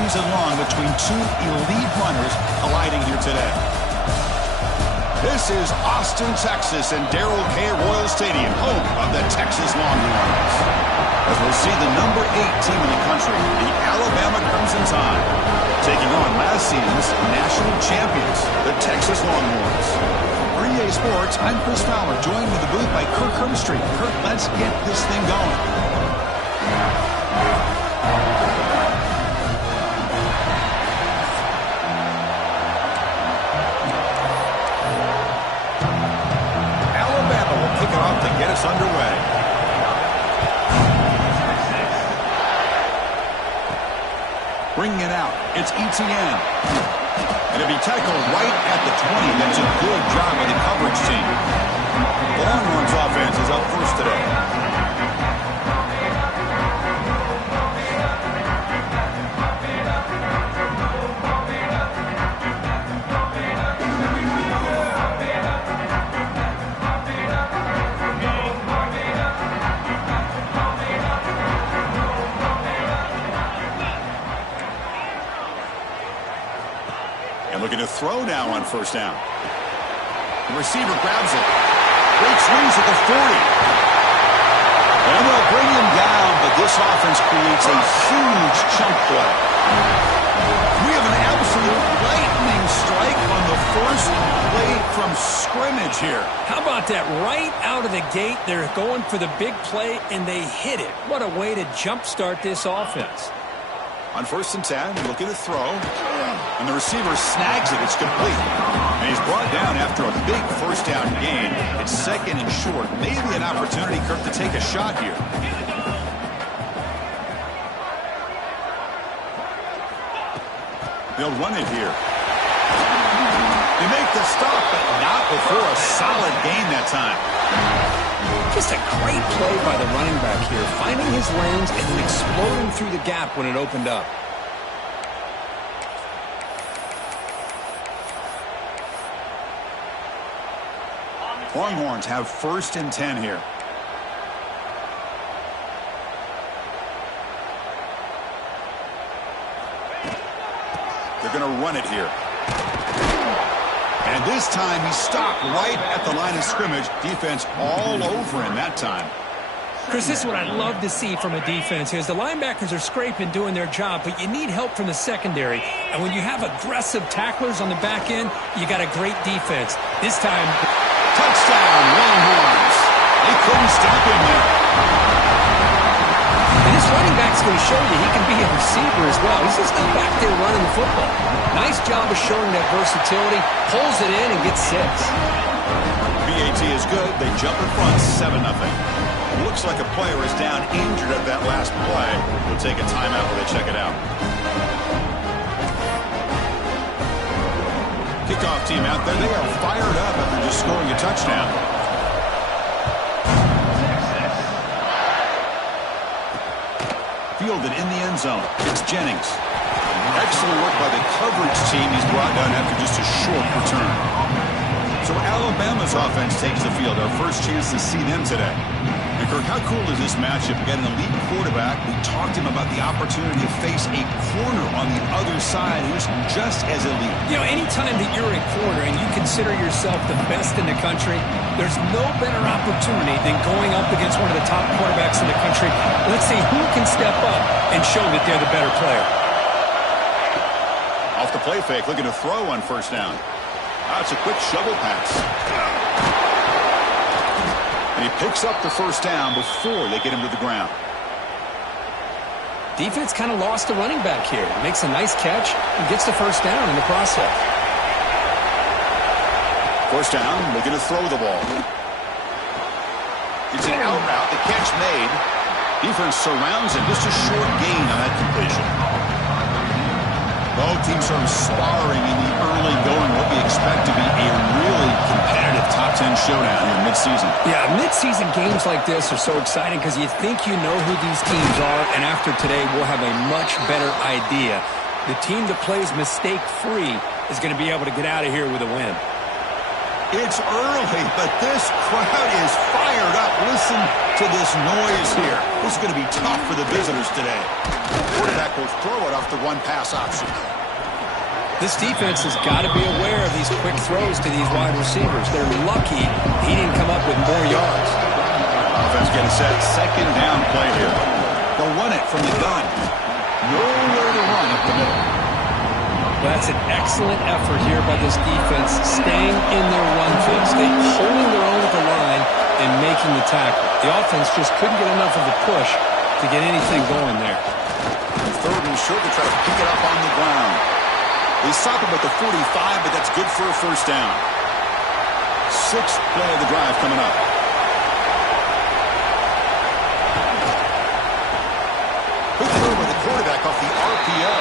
season long between two elite runners colliding here today. This is Austin, Texas, and Darrell K. Royal Stadium, home of the Texas Longhorns. As we'll see the number 8 team in the country, the Alabama Crimson Tide, taking on last season's national champions, the Texas Longhorns. For EA Sports, I'm Chris Fowler, joined in the booth by Kirk Herbstreit. Kirk, let's get this thing going. To get us underway. Bringing it out, it's ETN. And if he tackled right at the 20, that's a good job by the coverage team. The Longhorns offense is up first today. Looking to throw now on first down. The receiver grabs it. Great swings at the 40. And they'll bring him down, but this offense creates a huge chunk play. We have an absolute lightning strike on the first play from scrimmage here. How about that? Right out of the gate, they're going for the big play, and they hit it. What a way to jumpstart this offense. On first and 10, looking to throw. And the receiver snags it. It's complete. And he's brought down after a big first down gain. It's second and short. Maybe an opportunity, Kirk, to take a shot here. They'll run it here. They make the stop, but not before a solid gain that time. Just a great play by the running back here, finding his lanes and then exploding through the gap when it opened up. Longhorns have first and 10 here. They're going to run it here. And this time he stopped right at the line of scrimmage. Defense all over him that time. Chris, this is what I love to see from a defense is the linebackers are scraping, doing their job, but you need help from the secondary. And when you have aggressive tacklers on the back end, you got a great defense. This time, touchdown, Longhorns. They couldn't stop him there. And this running back's going to show you he can be a receiver as well. He's just not back there running the football. Nice job of showing that versatility. Pulls it in and gets 6. BAT is good. They jump in front, 7-0. Looks like a player is down injured at that last play. We'll take a timeout while they check it out. Kickoff team out there. They are fired up after just scoring a touchdown. Fielded in the end zone. It's Jennings. Excellent work by the coverage team. He's brought down after just a short return. So Alabama's offense takes the field. Our first chance to see them today. And Kirk, how cool is this matchup? We got an elite quarterback. We talked to him about the opportunity to face a corner on the other side who's just as elite. You know, anytime that you're a corner and you consider yourself the best in the country, there's no better opportunity than going up against one of the top quarterbacks in the country. Let's see who can step up and show that they're the better player. Off the play fake, looking to throw on first down. That's a quick shovel pass. And he picks up the first down before they get him to the ground. Defense kind of lost the running back here. Makes a nice catch and gets the first down in the process. First down, looking to throw the ball. It's an out route, the catch made. Defense surrounds him, just a short gain on that completion. Both teams sort of sparring in the early going, what we expect to be a really competitive top 10 showdown here mid-season. Yeah, mid-season games like this are so exciting because you think you know who these teams are, and after today we'll have a much better idea. The team that plays mistake-free is going to be able to get out of here with a win. It's early, but this crowd is fired up. Listen to this noise here. This is going to be tough for the visitors today. Quarterback will throw it off the one-pass option. This defense has got to be aware of these quick throws to these wide receivers. They're lucky he didn't come up with more yards. Offense getting set. Second down play here. They'll run it from the gun. Nowhere to run up the middle. Well, that's an excellent effort here by this defense, staying in their run fix. They're holding their own at the line and making the tackle. The offense just couldn't get enough of a push to get anything going there. Third and short to try to pick it up on the ground. They stop him at the 45, but that's good for a first down. Sixth play of the drive coming up. Quick throw by the quarterback off the RPO.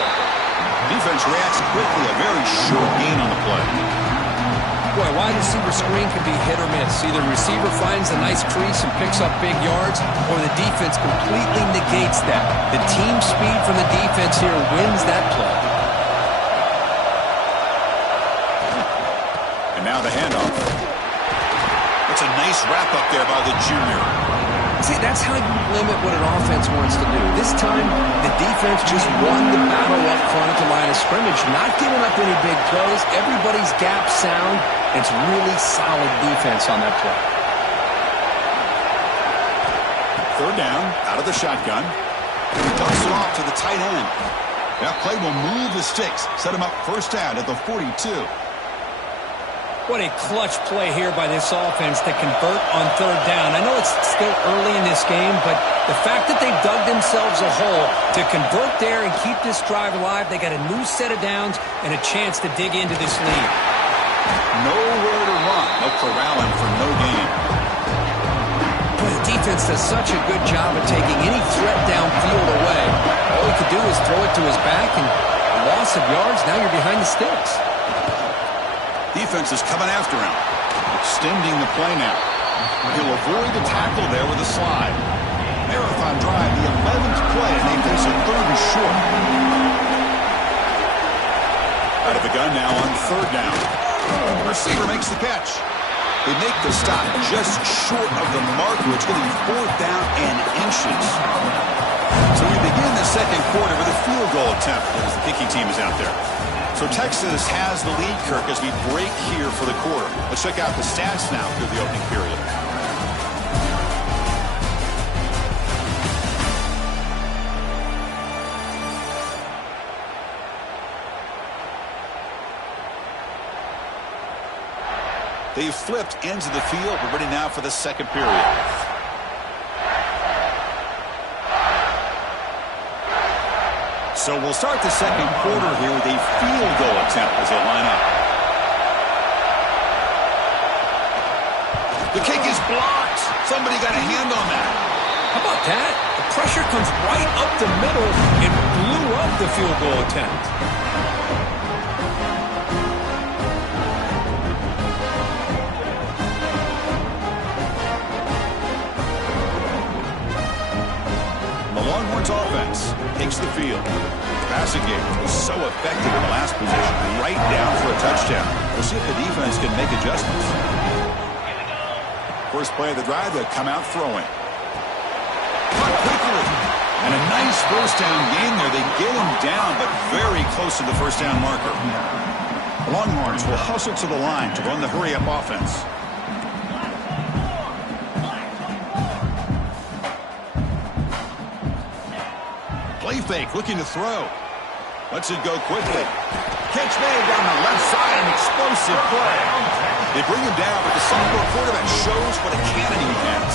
Defense reacts quickly. A very short gain on the play. Boy, wide receiver screen can be hit or miss. Either receiver finds a nice crease and picks up big yards, or the defense completely negates that. The team speed from the defense here wins that play. And now the handoff. It's a nice wrap up there by the junior. See, that's how you limit what an offense wants to do. This time, the defense just won the battle up front at the line of scrimmage, not giving up any big plays. Everybody's gap sound. It's really solid defense on that play. Third down, out of the shotgun. He dumps it off to the tight end. That play will move the sticks, set him up first down at the 42. What a clutch play here by this offense to convert on third down. I know it's still early in this game, but the fact that they dug themselves a hole to convert there and keep this drive alive, they got a new set of downs and a chance to dig into this lead. Nowhere to run. They'll corral him for no gain. But the defense does such a good job of taking any threat downfield away. All he could do is throw it to his back, and a loss of yards, now you're behind the sticks. Defense is coming after him. Extending the play now. He'll avoid the tackle there with a slide. Marathon drive, the 11th play, and they face a third and short. Out of the gun now on third down. The receiver makes the catch. They make the stop just short of the marker. It's going to be fourth down and inches. So we begin the second quarter with a field goal attempt as the kicking team is out there. So Texas has the lead, Kirk, as we break here for the quarter. Let's check out the stats now through the opening period. They've flipped ends of the field. We're ready now for the second period. So we'll start the second quarter here with a field goal attempt as they line up. The kick is blocked. Somebody got a hand on that. How about that? The pressure comes right up the middle and blew up the field goal attempt. The Longhorns offense takes the field. Passing game was so effective in the last position, right down for a touchdown. We'll see if the defense can make adjustments. First play of the drive, they'll come out throwing. Caught quickly. And a nice first down gain there. They get him down, but very close to the first down marker. The Longhorns will hustle to the line to run the hurry-up offense. Play fake, looking to throw. Lets it go quickly. Catch made down the left side, an explosive play. They bring him down, but the sophomore quarterback shows what a cannon he has.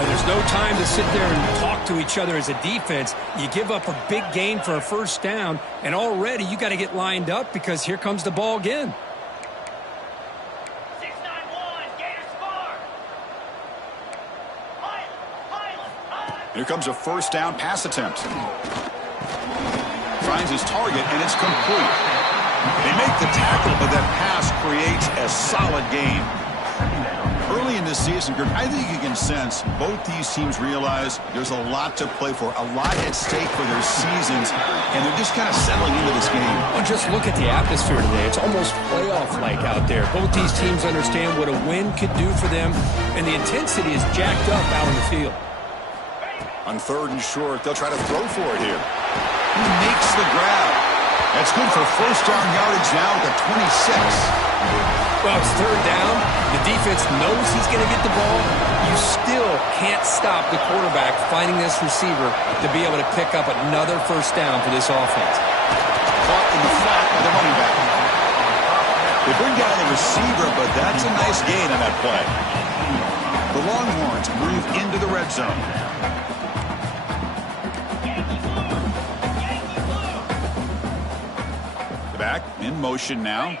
And there's no time to sit there and talk to each other as a defense. You give up a big gain for a first down, and already you got to get lined up because here comes the ball again. Here comes a first down pass attempt. Finds his target, and it's complete. They make the tackle, but that pass creates a solid gain. Early in this season, Kirk, I think you can sense both these teams realize there's a lot to play for, a lot at stake for their seasons, and they're just kind of settling into this game. Well, just look at the atmosphere today. It's almost playoff-like out there. Both these teams understand what a win could do for them, and the intensity is jacked up out on the field. On 3rd and short, they'll try to throw for it here. He makes the grab. That's good for first down yardage now at the 26. Well, it's 3rd down. The defense knows he's going to get the ball. You still can't stop the quarterback finding this receiver to be able to pick up another first down for this offense. Caught in the flat by the running back. They bring down the receiver, but that's a nice gain on that play. The Longhorns move into the red zone. The back in motion now.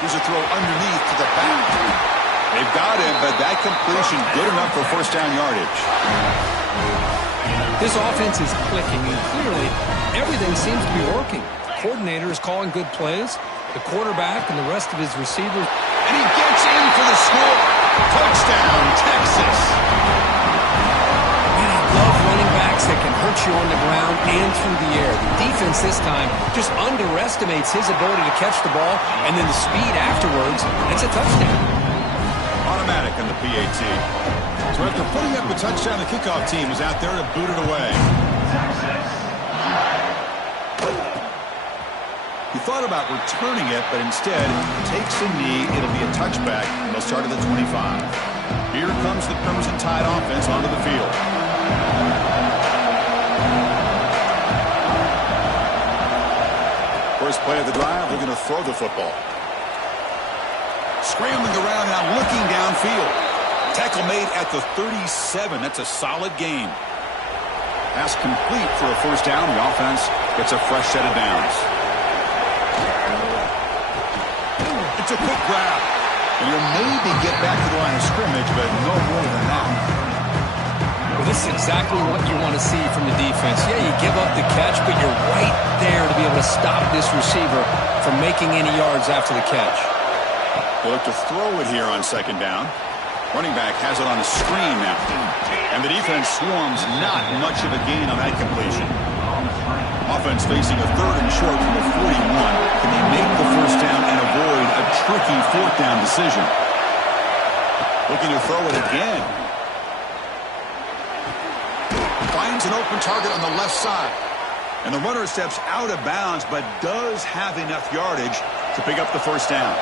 Here's a throw underneath to the back. They've got him, but that completion good enough for first down yardage. This offense is clicking, and clearly everything seems to be working. The coordinator is calling good plays. The quarterback and the rest of his receivers. And he gets in for the score. Touchdown, Texas. Man, I love running backs that can hurt you on the ground and through the air. The defense this time just underestimates his ability to catch the ball, and then the speed afterwards, it's a touchdown. Automatic on the PAT. So after putting up a touchdown, the kickoff team is out there to boot it away. He thought about returning it, but instead takes a knee. It'll be a touchback, and they'll start at the 25. Here comes the Crimson Tide offense onto the field. First play of the drive, they're going to throw the football. Scrambling around now, looking downfield. Tackle made at the 37. That's a solid gain. Pass complete for a first down. The offense gets a fresh set of downs. It's a quick grab. And you'll maybe get back to the line of scrimmage, but no more than that. Well, this is exactly what you want to see from the defense. Yeah, you give up the catch, but you're right there to be able to stop this receiver from making any yards after the catch. They look to throw it here on second down. Running back has it on a screen now. And the defense swarms, not much of a gain on that completion. Offense facing a 3rd and short from the 41. Can they make the first down and avoid a tricky 4th down decision? Looking to throw it again. Finds an open target on the left side. And the runner steps out of bounds, but does have enough yardage to pick up the first down.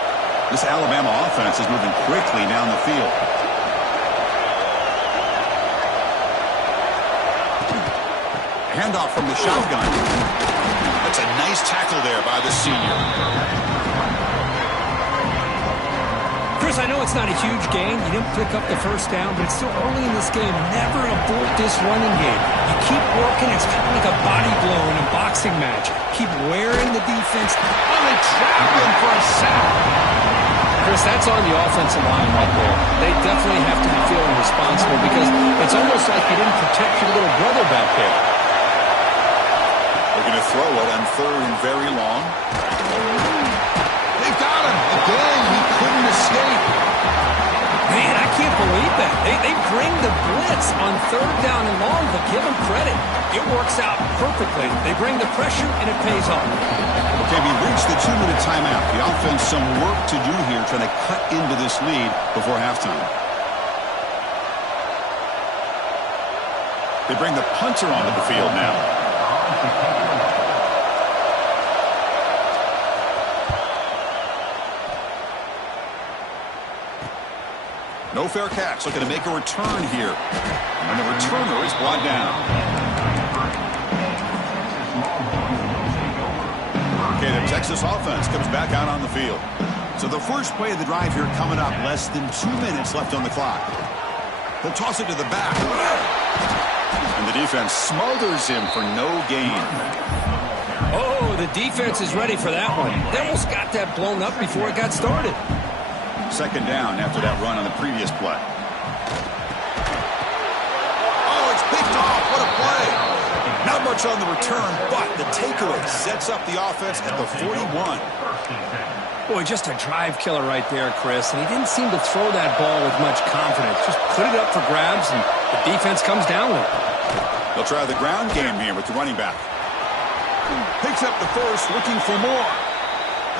This Alabama offense is moving quickly down the field. Handoff from the shotgun. That's a nice tackle there by the senior. Chris, I know it's not a huge gain. You didn't pick up the first down, but it's still early in this game. Never abort this running game. You keep working. It's kind of like a body blow in a boxing match. Keep wearing the defense. Oh, they trap him for a sack. Chris, that's on the offensive line right there. They definitely have to be feeling responsible because it's almost like you didn't protect your little brother back there. They're going to throw it on 3rd and very long. They've got him. Again, he couldn't escape. Man, I can't believe that. They bring the blitz on 3rd down and long, but give them credit. It works out perfectly. They bring the pressure, and it pays off. Okay, we reached the 2-minute timeout. The offense some work to do here trying to cut into this lead before halftime. They bring the punter onto the field now. No fair catch. Looking to make a return here. And the returner is brought down. Okay, the Texas offense comes back out on the field. So the first play of the drive here coming up. Less than 2 minutes left on the clock. He'll toss it to the back. And the defense smothers him for no gain. Oh, the defense is ready for that one. They almost got that blown up before it got started. Second down after that run on the previous play. Oh, it's picked off. What a play. Not much on the return, but the takeaway sets up the offense at the 41. Boy, just a drive killer right there, Chris. And he didn't seem to throw that ball with much confidence. Just put it up for grabs, and the defense comes down with it. They'll try the ground game here with the running back. Picks up the first, looking for more.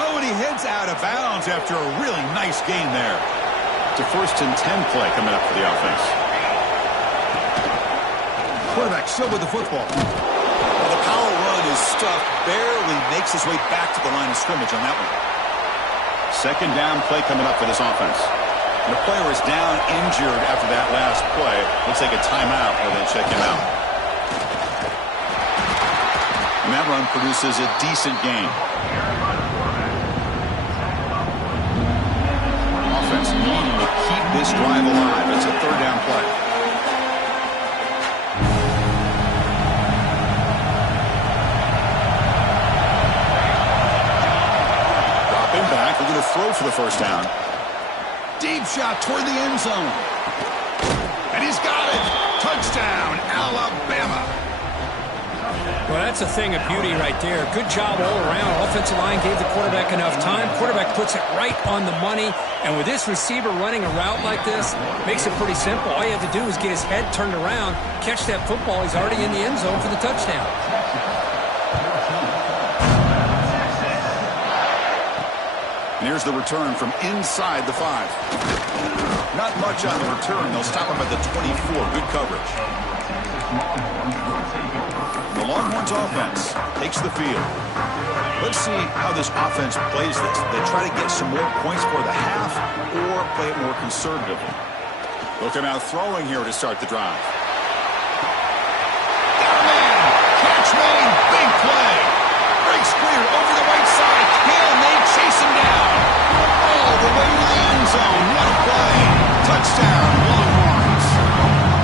Oh, and he heads out of bounds after a really nice gain there. It's a 1st and 10 play coming up for the offense. Quarterback still with the football. Well, the power run is stuffed, barely makes his way back to the line of scrimmage on that one. 2nd down play coming up for this offense. And the player is down injured after that last play. Looks like a timeout or they check him out. And that run produces a decent gain. Offense needing to keep this drive alive. It's a 3rd down play. Dropping back, looking to throw for the 1st down. Deep shot toward the end zone. And he's got it. Touchdown, Alabama. Well, that's a thing of beauty right there. Good job all around. Offensive line gave the quarterback enough time. Quarterback puts it right on the money. And with this receiver running a route like this, makes it pretty simple. All you have to do is get his head turned around, catch that football. He's already in the end zone for the touchdown. And here's the return from inside the 5. Not much on the return. They'll stop him at the 24. Good coverage. The Longhorns offense takes the field. Let's see how this offense plays this. They try to get some more points for the half or play it more conservatively. They'll come out throwing here to start the drive. Got a man! Catch made! Big play! Breaks clear over the right side. Hill may chase him down. All the way to the end zone. What a play! Touchdown, Longhorns.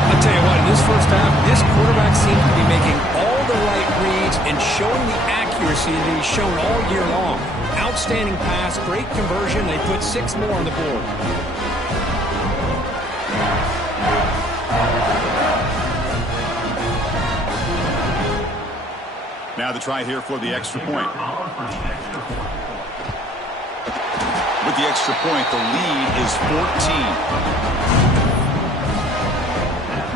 I'll tell you what, in this first half, this quarterback seems to be making all the right reads and showing the accuracy that he's shown all year long. Outstanding pass, great conversion. They put 6 more on the board. Now the try here for the extra point. With the extra point, the lead is 14.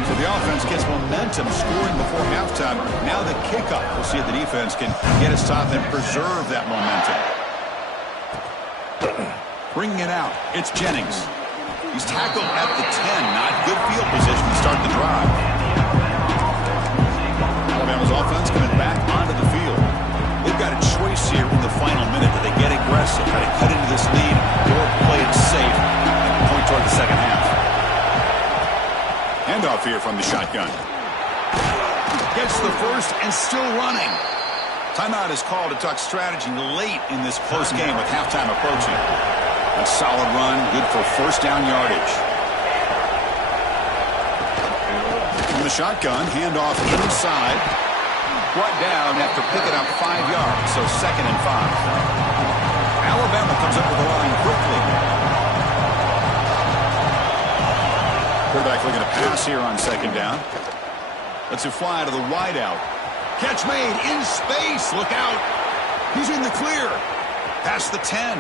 So the offense gets momentum, scoring before halftime. Now the kickoff. We'll see if the defense can get a stop and preserve that momentum. Bringing it out, it's Jennings. He's tackled at the 10. Not good field position to start the drive. Alabama's offense coming back onto the field. They've got a choice here in the final minute. Do they get aggressive, try to cut into this lead, or play it safe and point toward the second half? Handoff here from the shotgun. Gets the first and still running. Timeout is called to talk strategy late in this close game with halftime approaching. A solid run, good for 1st down yardage. From the shotgun, handoff inside. Brought down after picking up 5 yards, so 2nd and 5. Alabama comes up with the line quickly. Quarterback looking to pass here on 2nd down. Lets it fly to the wideout. Catch made in space. Look out. He's in the clear. Past the 10.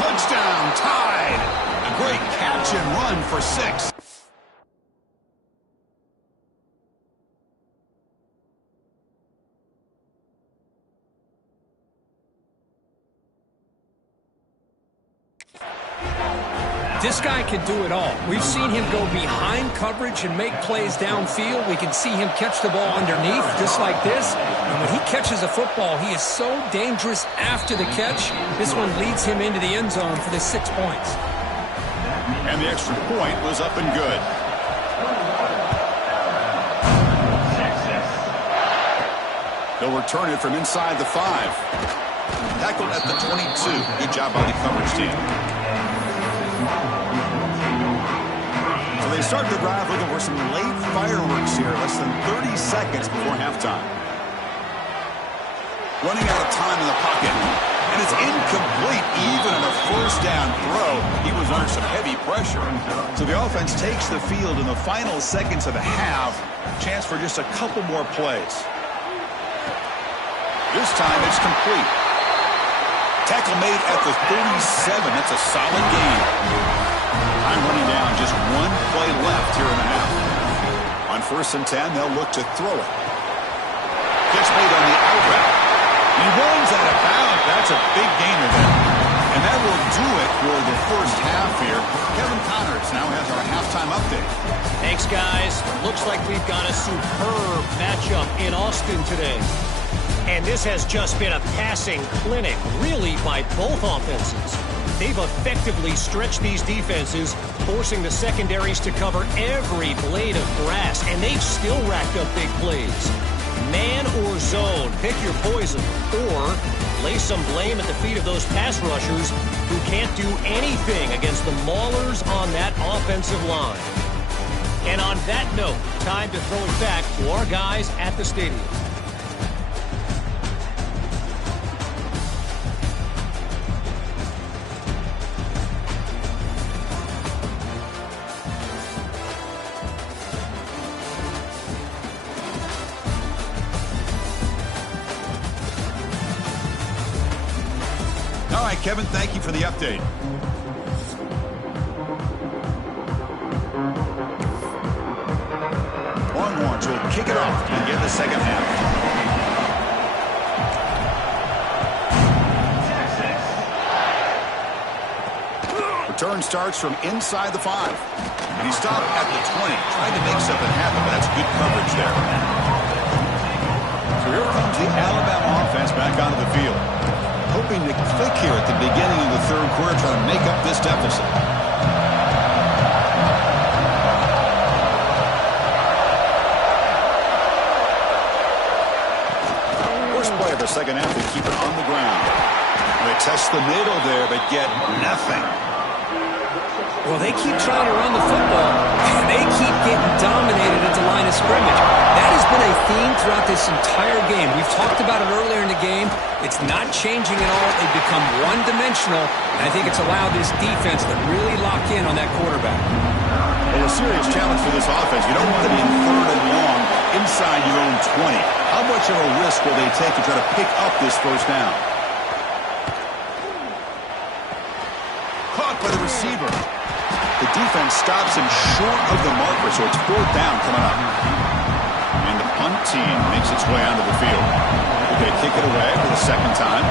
Touchdown, tied. A great catch and run for 6. This guy can do it all. We've seen him go behind coverage and make plays downfield. We can see him catch the ball underneath, just like this. And when he catches a football, he is so dangerous after the catch. This one leads him into the end zone for the 6 points. And the extra point was up and good. They'll return it from inside the 5. Tackled at the 22. Good job by the coverage team. So they start the drive looking for some late fireworks here. Less than 30 seconds before halftime. Running out of time in the pocket. And it's incomplete even on a 1st down throw. He was under some heavy pressure. So the offense takes the field in the final seconds of the half. Chance for just a couple more plays. This time it's complete. Tackle made at the 37. That's a solid gain. Time running down. Just one play left here in the half. On 1st and 10, they'll look to throw it. Catch made on the out route. He runs out of bounds. That's a big gainer there. And that will do it for the first half here. Kevin Connors now has our halftime update. Thanks, guys. Looks like we've got a superb matchup in Austin today. And this has just been a passing clinic, really, by both offenses. They've effectively stretched these defenses, forcing the secondaries to cover every blade of grass, and they've still racked up big plays. Man or zone, pick your poison, or lay some blame at the feet of those pass rushers who can't do anything against the maulers on that offensive line. And on that note, time to throw it back to our guys at the stadium. All right, Kevin, thank you for the update. Longhorns will kick it off and get the second half. Return starts from inside the 5. And he stopped at the 20, trying to make something happen, but that's good coverage there. So here comes the Alabama offense back onto the field. Hoping to click here at the beginning of the third quarter, trying to make up this deficit. First play of the second half, they keep it on the ground. They test the middle there, but get nothing. Well, they keep trying to run the football, and they keep getting dominated at the line of scrimmage. That has been a theme throughout this entire game. We've talked about it earlier in the game. It's not changing at all. They've become one-dimensional, and I think it's allowed this defense to really lock in on that quarterback. Well, a serious challenge for this offense. You don't want to be in 3rd and long inside your own 20. How much of a risk will they take to try to pick up this first down? Caught by the receiver. The defense stops him short of the marker, so it's 4th down coming up. And the punt team makes its way onto the field. They kick it away for the second time.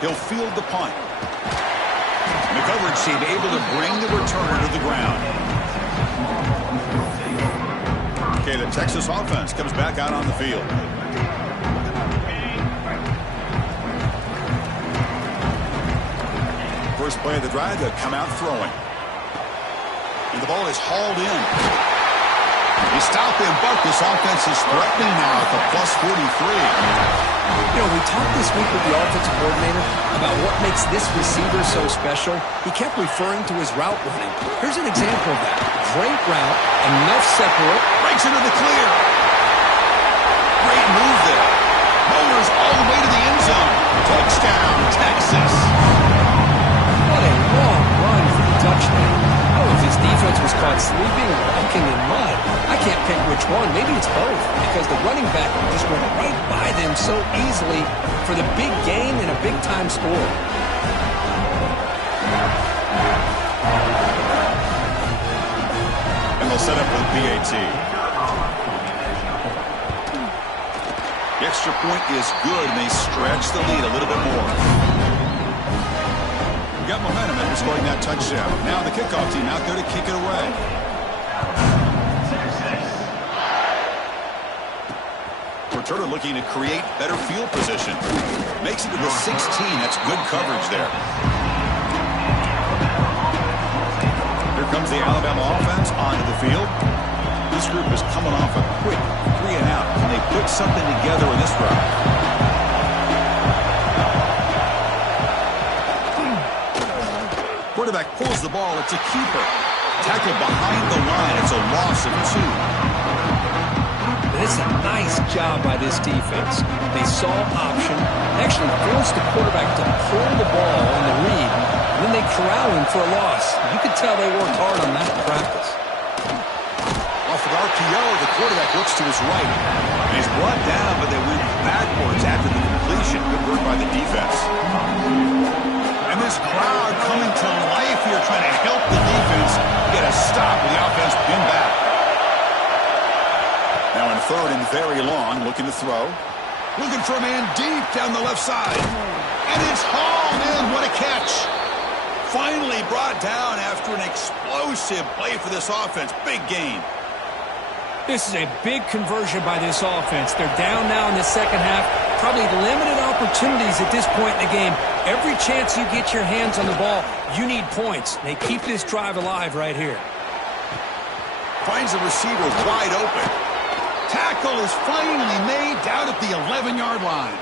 He'll field the punt. And the coverage team able to bring the returner to the ground. Okay, the Texas offense comes back out on the field. First play of the drive, they'll come out throwing. And the ball is hauled in. They stop him, but this offense is threatening now at the +43. You know, we talked this week with the offensive coordinator about what makes this receiver so special. He kept referring to his route running. Here's an example of that. Great route, enough separate. Breaks into the clear. Great move there. Motors all the way to the end zone. Touchdown, Texas. What a long run for the touchdown. Oh, if his defense was caught sleeping or walking in mud, I can't pick which one. Maybe it's both, because the running back just went right by them so easily for the big gain and a big-time score. And they'll set up with PAT. The extra point is good, and they stretch the lead a little bit more. Got momentum after scoring that touchdown. Now the kickoff team out there to kick it away. Returner looking to create better field position. Makes it to the 16. That's good coverage there. Here comes the Alabama offense onto the field. This group is coming off a quick 3 and out, and they put something together in this drive. Quarterback pulls the ball. It's a keeper. Tackled behind the line. It's a loss of 2. This is a nice job by this defense. They saw option, actually forced the quarterback to pull the ball on the read, and then they corral him for a loss. You could tell they worked hard on that in practice. Off of RPO, the quarterback looks to his right. And he's brought down, but they went backwards after the completion. Good work by the defense. And this crowd coming to life here, trying to help the defense get a stop with the offense pinned back. Now in third and very long, looking to throw. Looking for a man deep down the left side. And it's hauled in. What a catch. Finally brought down after an explosive play for this offense. Big gain. This is a big conversion by this offense. They're down now in the second half. Probably limited opportunities at this point in the game. Every chance you get your hands on the ball, you need points. They keep this drive alive right here. Finds the receiver wide open. Tackle is finally made down at the 11-yard line.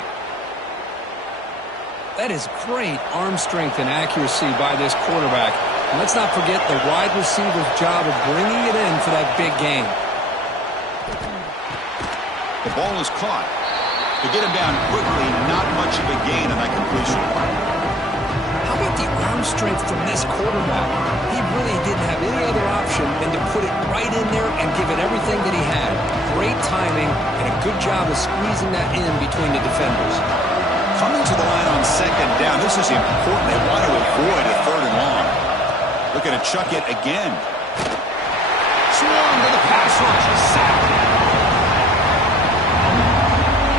That is great arm strength and accuracy by this quarterback. And let's not forget the wide receiver's job of bringing it in for that big gain. The ball is caught. To get him down quickly, not much of a gain on that completion. How about the arm strength from this quarterback? He really didn't have any other option than to put it right in there and give it everything that he had. Great timing and a good job of squeezing that in between the defenders. Coming to the line on second down. This is important. They want to avoid a third and long. Looking to chuck it again. Swarm to the pass rush. Sack.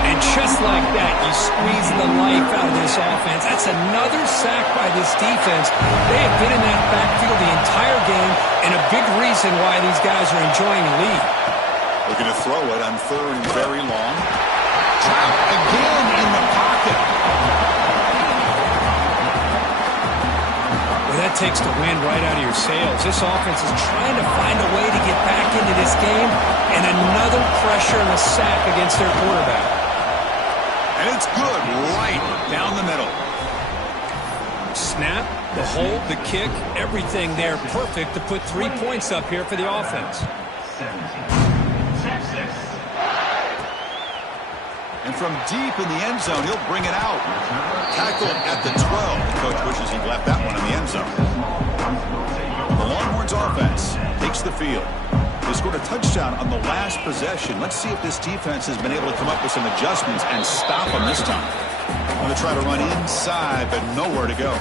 And just like that, you squeeze the life out of this offense. That's another sack by this defense. They have been in that backfield the entire game, and a big reason why these guys are enjoying the lead. Looking to throw it on third and very long. Trapped again in the pocket. Well, that takes the wind right out of your sails. This offense is trying to find a way to get back into this game, and another pressure and a sack against their quarterback. And it's good right down the middle. Snap, the hold, the kick, everything there perfect to put 3 points up here for the offense. And from deep in the end zone, he'll bring it out. Tackled at the 12. The coach wishes he left that one in the end zone. The Longhorns offense takes the field. They scored a touchdown on the last possession. Let's see if this defense has been able to come up with some adjustments and stop them this time. I'm going to try to run inside, but nowhere to go.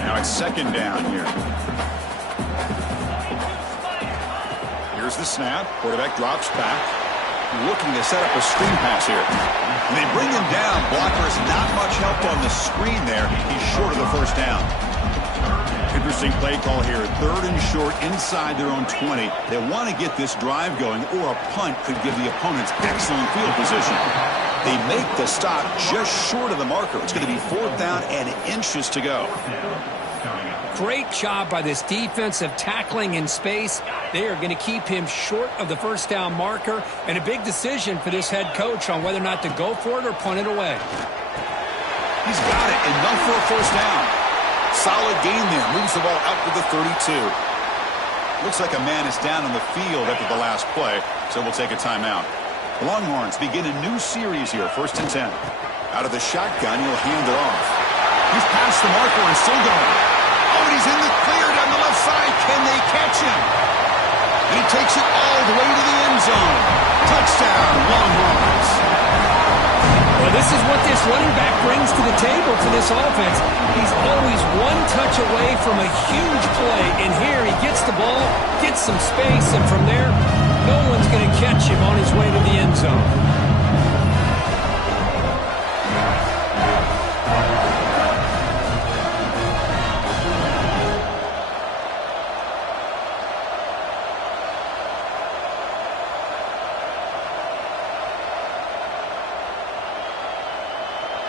Now it's second down here. Here's the snap. Quarterback drops back. Looking to set up a screen pass here. And they bring him down. Blockers not much help on the screen there. He's short of the first down. Interesting play call here. Third and short inside their own 20. They want to get this drive going, or a punt could give the opponents excellent field position. They make the stop just short of the marker. It's going to be fourth down and inches to go. Great job by this defensive tackling in space. They are going to keep him short of the first down marker, and a big decision for this head coach on whether or not to go for it or punt it away. He's got it. Enough for a first down. Solid gain there. Moves the ball out to the 32. Looks like a man is down on the field after the last play, so we'll take a timeout. The Longhorns begin a new series here, 1st and 10. Out of the shotgun, he'll hand it off. He's past the marker and still going. Oh, he's in the clear down the left side. Can they catch him? He takes it all the way to the end zone. Touchdown, Longhorns. Well, this is what this running back brings to the table for this offense. He's always one touch away from a huge play, and here he gets the ball, gets some space, and from there, no one's going to catch him on his way to the end zone.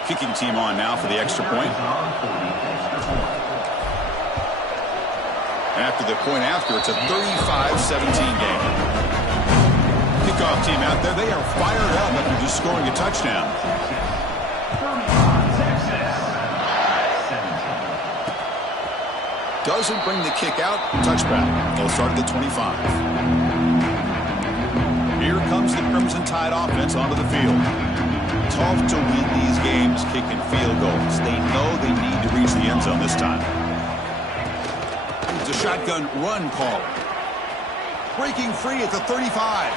Kicking team on now for the extra point. And after the point after, it's a 35-17 game. Kickoff team out there, they are fired up after just scoring a touchdown. Doesn't bring the kick out, touchback. They'll start at the 25. Here comes the Crimson Tide offense onto the field. Tough to win these games kicking field goals. They know they need to reach the end zone this time. It's a shotgun run call. breaking free at the 35.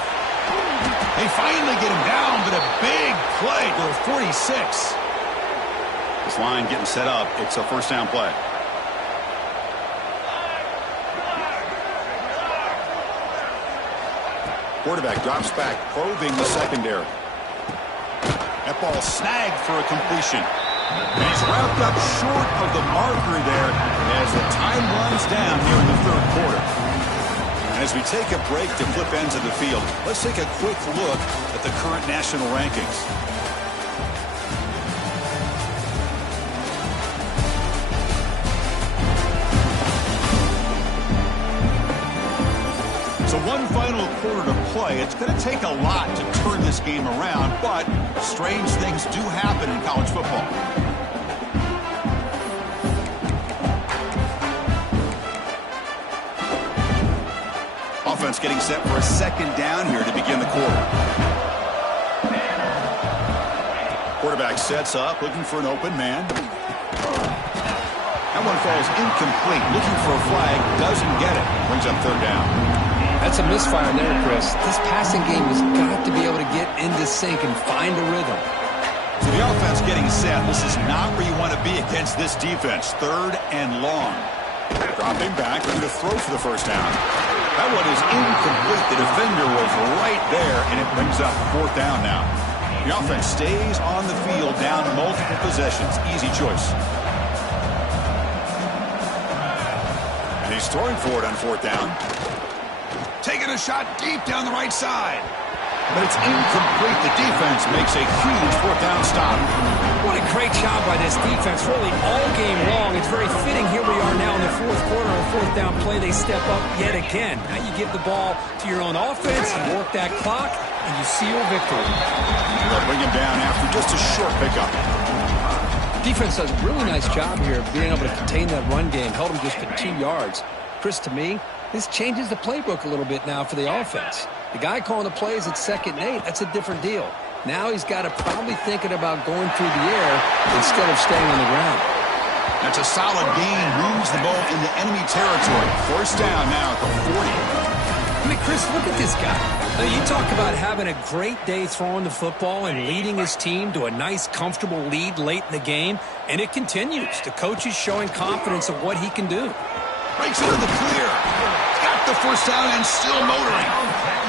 They finally get him down, but a big play to the 46. This line getting set up. It's a first down play. Quarterback drops back, probing the secondary. That ball snagged for a completion. And he's wrapped up short of the marker there as the time runs down here in the third quarter. And as we take a break to flip ends of the field, let's take a quick look at the current national rankings. So one final quarter to play. It's going to take a lot to turn this game around, but strange things do happen in college football. Offense getting set for a second down here to begin the quarter. Quarterback sets up, looking for an open man. That one falls incomplete. Looking for a flag, doesn't get it. Brings up third down. That's a misfire there, Chris. This passing game has got to be able to get into sync and find a rhythm. So the offense getting set. This is not where you want to be against this defense. Third and long. Dropping back, looking to throw for the first down. That one is incomplete. The defender was right there, and it brings up fourth down now. The offense stays on the field, down multiple possessions. Easy choice. And he's throwing for it on fourth down. Taking a shot deep down the right side. But it's incomplete. The defense makes a huge fourth down stop. What a great job by this defense, really all game long. It's very fitting. Here we are now in the fourth quarter. On fourth down play, they step up yet again. Now you give the ball to your own offense, you work that clock, and you seal victory. They'll bring him down after just a short pickup. Defense does a really nice job here of being able to contain that run game. Held him just to 2 yards. Chris, to me, this changes the playbook a little bit now for the offense. The guy calling the plays at 2nd and 8, that's a different deal. Now he's got to probably thinking about going through the air instead of staying on the ground. That's a solid gain. Moves the ball into enemy territory. First down now at the 40. I mean, Chris, look at this guy. You talk about having a great day throwing the football and leading his team to a nice, comfortable lead late in the game, and it continues. The coach is showing confidence of what he can do. Breaks into the clear. Got the first down and still motoring.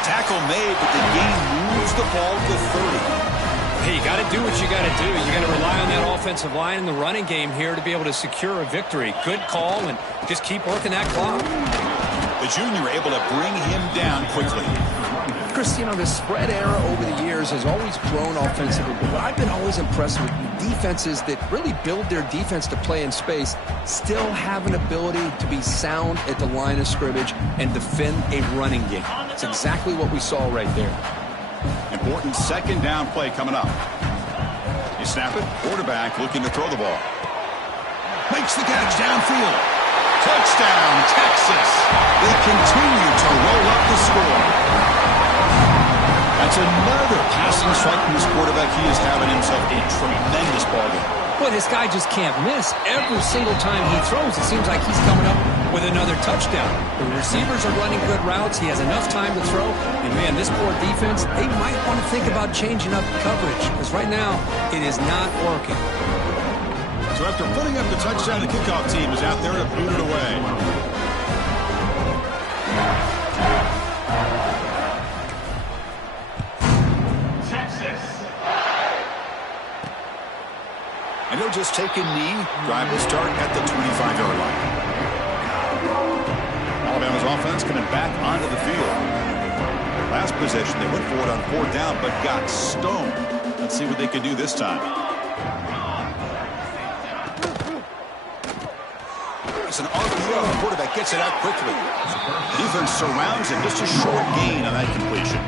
Tackle made, but the gain moves the ball to 30. Hey, you got to do what you got to do. You got to rely on that offensive line in the running game here to be able to secure a victory. Good call, and just keep working that clock. The junior able to bring him down quickly. Chris, you know, the spread era over the years has always grown offensively, but what I've been always impressed with defenses that really build their defense to play in space still have an ability to be sound at the line of scrimmage and defend a running game. It's exactly what we saw right there. Important second down play coming up. You snap it, quarterback looking to throw the ball. Makes the catch downfield. Touchdown, Texas. They continue to roll up the score. That's another passing strike from this quarterback. He is having himself a tremendous ballgame. Boy, this guy just can't miss. Every single time he throws, it seems like he's coming up with another touchdown. The receivers are running good routes. He has enough time to throw. And, man, this poor defense, they might want to think about changing up coverage because right now it is not working. So after putting up the touchdown, the kickoff team is out there to boot it away. And he'll just take a knee. Drive will start at the 25-yard line. Alabama's offense coming back onto the field. Last possession, they went for it on fourth down, but got stoned. Let's see what they can do this time. It's an RPO. The quarterback gets it out quickly. Defense surrounds him. Just a short gain on that completion.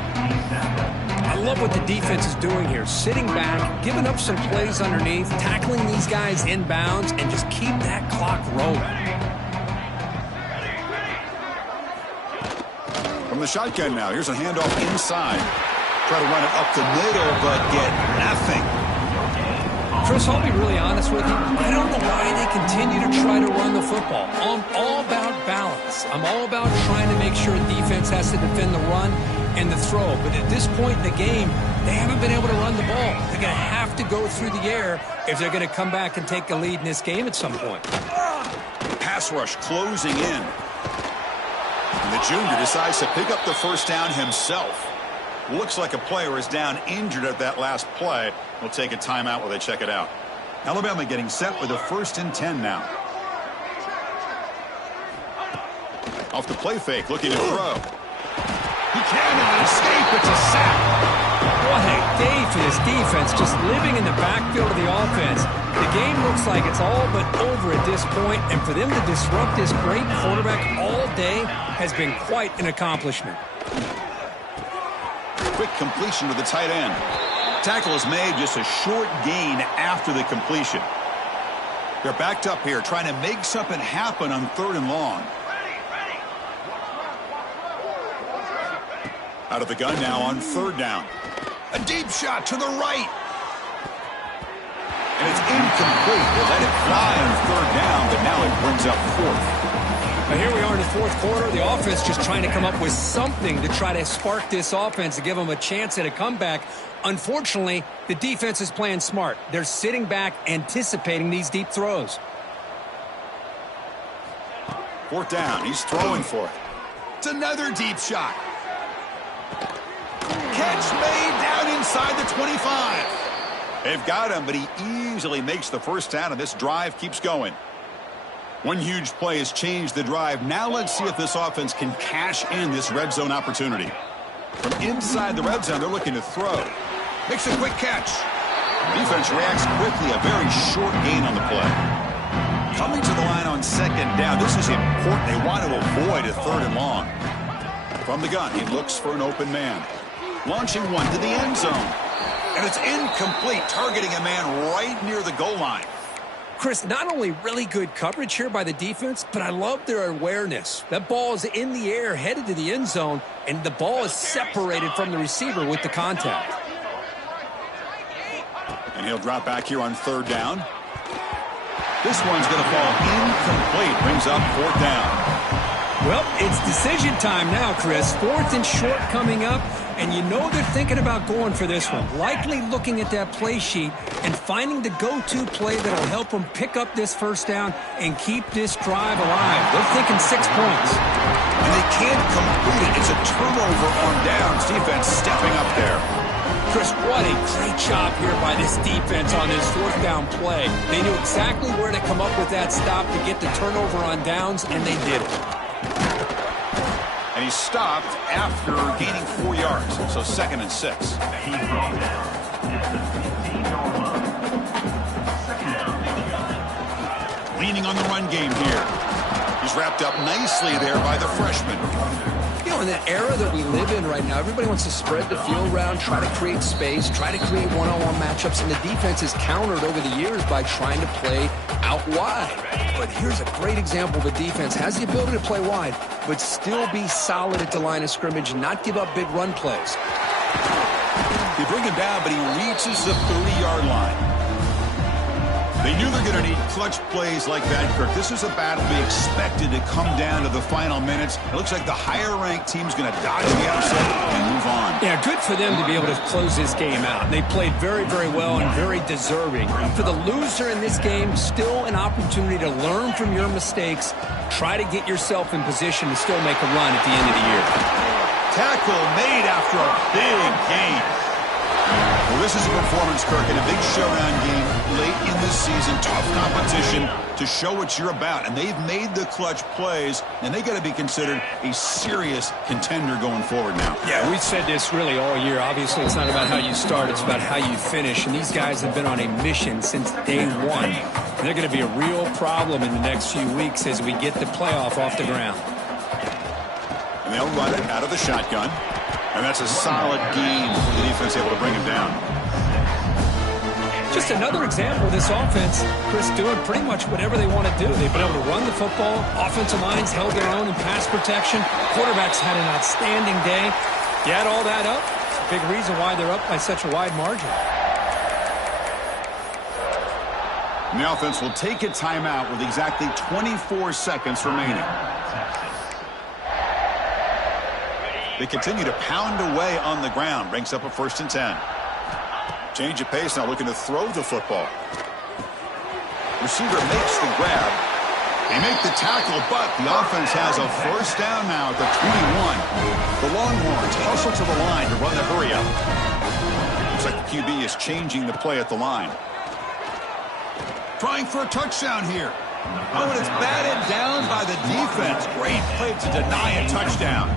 I love what the defense is doing here. Sitting back, giving up some plays underneath, tackling these guys in bounds, and just keep that clock rolling. From the shotgun now, here's a handoff inside. Try to run it up the middle, but get nothing. Chris, I'll be really honest with you. I don't know why they continue to try to run the football. I'm all about balance. yes. I'm all about trying to make sure defense has to defend the run and the throw. But at this point in the game, they haven't been able to run the ball. They're going to have to go through the air if they're going to come back and take the lead in this game at some point. Pass rush closing in. And the junior decides to pick up the first down himself. Looks like a player is down injured at that last play. We'll take a timeout while they check it out. Alabama getting set with a 1st and 10 now. Off the play fake, looking to throw. He cannot escape. It's a sack. What a day for this defense, just living in the backfield of the offense. The game looks like it's all but over at this point, and for them to disrupt this great quarterback all day has been quite an accomplishment. Quick completion to the tight end. Tackle is made, just a short gain after the completion. They're backed up here trying to make something happen on 3rd and long. Out of the gun now on 3rd down. A deep shot to the right. And it's incomplete. They let it fly on 3rd down, but now it brings up 4th. Now here we are in the 4th quarter. The offense just trying to come up with something to try to spark this offense to give them a chance at a comeback. Unfortunately, the defense is playing smart. They're sitting back, anticipating these deep throws. 4th down. He's throwing for it. It's another deep shot. Catch made down inside the 25. They've got him, but he easily makes the first down, and this drive keeps going. One huge play has changed the drive. Now let's see if this offense can cash in this red zone opportunity. From inside the red zone, they're looking to throw. Makes a quick catch. Defense reacts quickly. A very short gain on the play. Coming to the line on 2nd down. This is important. They want to avoid a 3rd and long. From the gun, he looks for an open man. Launching one to the end zone. And it's incomplete, targeting a man right near the goal line. Chris, not only really good coverage here by the defense, but I love their awareness. That ball is in the air, headed to the end zone, and the ball is separated from the receiver with the contact. And he'll drop back here on 3rd down. This one's going to fall incomplete. Brings up 4th down. Well, it's decision time now, Chris. 4th and short coming up, and you know they're thinking about going for this one. Likely looking at that play sheet and finding the go-to play that will help them pick up this first down and keep this drive alive. They're thinking 6 points. And they can't complete it. It's a turnover on downs. Defense stepping up there. Chris, what a great job here by this defense on this 4th down play. They knew exactly where to come up with that stop to get the turnover on downs, and they did it. And he stopped after gaining 4 yards. So 2nd and 6. Leaning on the run game here. He's wrapped up nicely there by the freshman. You know, in the era that we live in right now, everybody wants to spread the field around, try to create space, try to create one-on-one matchups, and the defense is countered over the years by trying to play out wide. But here's a great example of a defense has the ability to play wide, but still be solid at the line of scrimmage and not give up big run plays. They bring him down, but he reaches the 30-yard line. They knew they're going to need clutch plays like that, Kirk. This is a battle to be expected to come down to the final minutes. It looks like the higher-ranked team's going to dodge the upset and move on. Yeah, good for them to be able to close this game out. They played very, very well and very deserving. For the loser in this game, still an opportunity to learn from your mistakes, try to get yourself in position to still make a run at the end of the year. Tackle made after a big gain. Well, this is a performance, Kirk, in a big showdown game late in the season. Tough competition to show what you're about. And they've made the clutch plays, and they got to be considered a serious contender going forward now. Yeah, we've said this really all year. Obviously, it's not about how you start. It's about how you finish. And these guys have been on a mission since day one. And they're going to be a real problem in the next few weeks as we get the playoff off the ground. And they'll run it out of the shotgun. And that's a solid gain for the defense able to bring him down. Just another example of this offense, Chris, doing pretty much whatever they want to do. They've been able to run the football. Offensive lines held their own in pass protection. Quarterbacks had an outstanding day. You add all that up, it's a big reason why they're up by such a wide margin. And the offense will take a timeout with exactly 24 seconds remaining. They continue to pound away on the ground. Brings up a 1st and 10. Change of pace now, looking to throw the football. Receiver makes the grab. They make the tackle, but the offense has a 1st down now at the 21. The Longhorns hustle to the line to run the hurry up. Looks like the QB is changing the play at the line. Trying for a touchdown here. Oh, and it's batted down by the defense. Great play to deny a touchdown.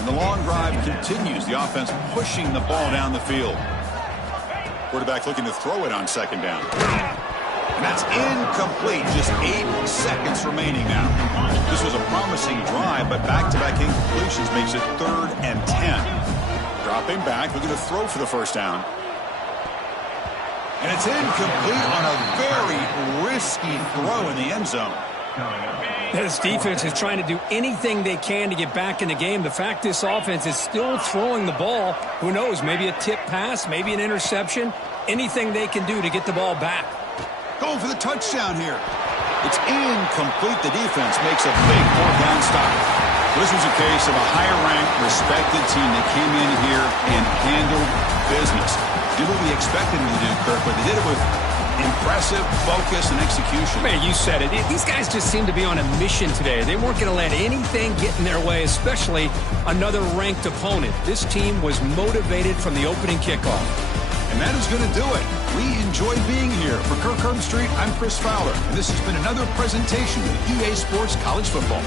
And the long drive continues. The offense pushing the ball down the field. Quarterback looking to throw it on 2nd down. And that's incomplete. Just 8 seconds remaining now. This was a promising drive, but back-to-back incompletions makes it 3rd and 10. Dropping back, looking to throw for the 1st down. And it's incomplete on a very risky throw in the end zone. This defense is trying to do anything they can to get back in the game. The fact this offense is still throwing the ball, who knows, maybe a tip pass, maybe an interception, anything they can do to get the ball back. Going for the touchdown here. It's incomplete. The defense makes a big 4th down stop. This was a case of a higher-ranked, respected team that came in here and handled business. Did what we expected them to do, Kirk, but they did it with impressive focus and execution. Man, you said it. These guys just seem to be on a mission today. They weren't going to let anything get in their way, especially another ranked opponent. This team was motivated from the opening kickoff. And that is going to do it. We enjoy being here. For Kirk Herbstreit, I'm Chris Fowler, and this has been another presentation of EA Sports College Football.